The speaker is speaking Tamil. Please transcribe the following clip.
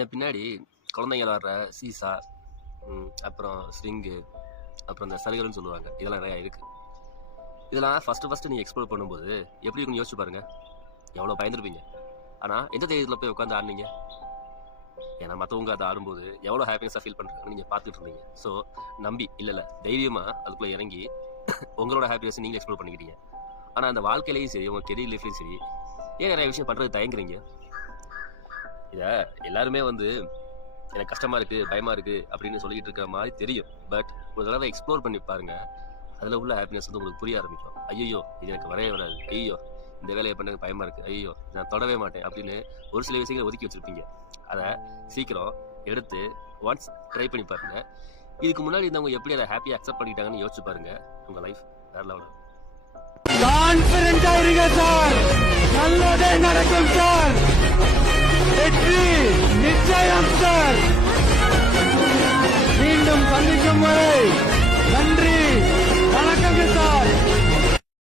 என் பின்னாடி குழந்தைங்க விளாட்ற சீசா, அப்புறம் ஸ்விங்கு, அப்புறம் இந்த சலுகைன்னு சொல்லுவாங்க, இதெல்லாம் நிறையா இருக்குது. இதெல்லாம் ஃபஸ்ட்டு நீங்கள் எக்ஸ்ப்ளோர் பண்ணும்போது எப்படி இருக்குன்னு யோசிச்சு பாருங்க. எவ்வளோ பயந்துருப்பீங்க. ஆனால் எந்த தைரியத்தில் போய் உட்காந்து ஆடினீங்க? ஏன்னா மற்றவங்க அதை ஆடும்போது எவ்வளோ ஹாப்பினஸாக ஃபீல் பண்ணுறாங்கன்னு நீங்கள் பார்த்துட்டு இருந்தீங்க. ஸோ நம்பி இல்லை தைரியமாக அதுக்குள்ளே இறங்கி உங்களோட ஹாப்பினஸ் நீங்கள் எக்ஸ்ப்ளோர் பண்ணிக்கிட்டீங்க. ஆனால் அந்த வாழ்க்கையிலையும் சரி, உங்கள் கெரியர் லைஃப்லையும் சரி, ஏன் நிறைய விஷயம் பண்ணுறது தயங்குறீங்க? இதை எல்லாருமே எனக்கு கஷ்டமாக இருக்குது, பயமாக இருக்குது அப்படின்னு சொல்லிட்டு இருக்கிற மாதிரி தெரியும். பட் ஒரு தடவை எக்ஸ்ப்ளோர் பண்ணி பாருங்கள். அதில் உள்ள ஹாப்பினஸ் உங்களுக்கு புரிய ஆரம்பிக்கும். ஐயோ இது எனக்கு வரவே வராது, ஐயோ இந்த வேலையை பண்ண பயமாக இருக்குது, ஐயோ நான் தொடவே மாட்டேன் அப்படின்னு ஒரு சில விஷயங்களை ஒதுக்கி வச்சுருப்பீங்க. அதை சீக்கிரம் எடுத்து ஒன்ஸ் ட்ரை பண்ணி பாருங்கள். இதுக்கு முன்னாடி இருந்தவங்க எப்படி அதை ஹாப்பியாக அக்செப்ட் பண்ணிக்கிட்டாங்கன்னு யோசிச்சு பாருங்கள். உங்கள் லைஃப் வேற லெவல். கான்ஃபிடென்ட்டா இருங்க சார், நல்லதே நடக்கும் சார், வெற்றி நிச்சயம் சார்.